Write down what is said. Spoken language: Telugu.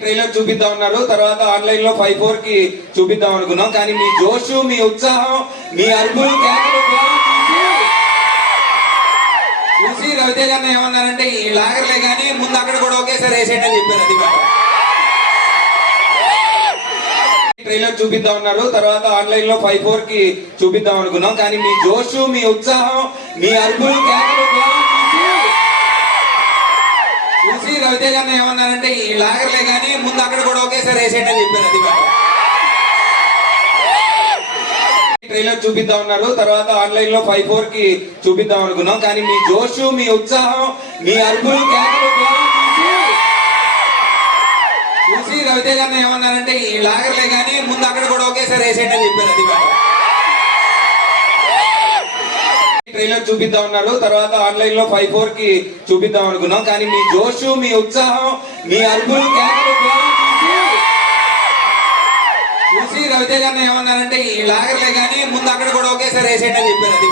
ట్రైలర్ చూపిద్దాం అన్నారు. తర్వాత ఆన్లైన్లో ఫైవ్ ఫోర్కి చూపిద్దాం అనుకున్నాం. కానీ మీ జోష్ మీ ఉత్సాహం మీ అరుపులు చూసి రవితేజ అన్న ఏమన్నారంటే ఈ లాగర్లే కానీ ముందు అక్కడ కూడా ఒకేసారి వేసేయటని చెప్పారు అది ట్రైలర్ చూపిద్దాం అన్నారు. తర్వాత ఆన్లైన్లో ఫైవ్ ఫోర్కి చూపిద్దాం అనుకున్నాం. కానీ మీ జోష్ మీ ఉత్సాహం మీ అరుపులు కేకలు కేవలం ఏమన్నారంటే ఈ లాగర్లే కానీ ముందు అక్కడ కూడా ఒకేసారి వేసేయటని చెప్పారు అది ట్రైలర్ చూపిద్దాం ఉన్నారు తర్వాత ఆన్లైన్లో ఫైవ్ ఫోర్కి చూపిద్దాం అనుకున్నాం. కానీ మీ జోషు మీ ఉత్సాహం మీ అరుపులు చూసి రవితేజ అన్న ఏమన్నారంటే ఈ లాగర్లే కానీ ముందు అక్కడ కూడా ఒకేసారి వేసేయటని చెప్పారు అది ట్రైలర్ చూపిద్దాం ఉన్నారు తర్వాత ఆన్లైన్లో ఫైవ్ ఫోర్కి చూపిద్దాం అనుకున్నాం. కానీ మీ జోషు మీ ఉత్సాహం మీ అరుపులు చూసి రవితేజ్ అన్న ఏమన్నారంటే ఈ లాగర్లే కానీ ముందు అక్కడ కూడా ఒకేసారి వేసేయటని చెప్పారు అది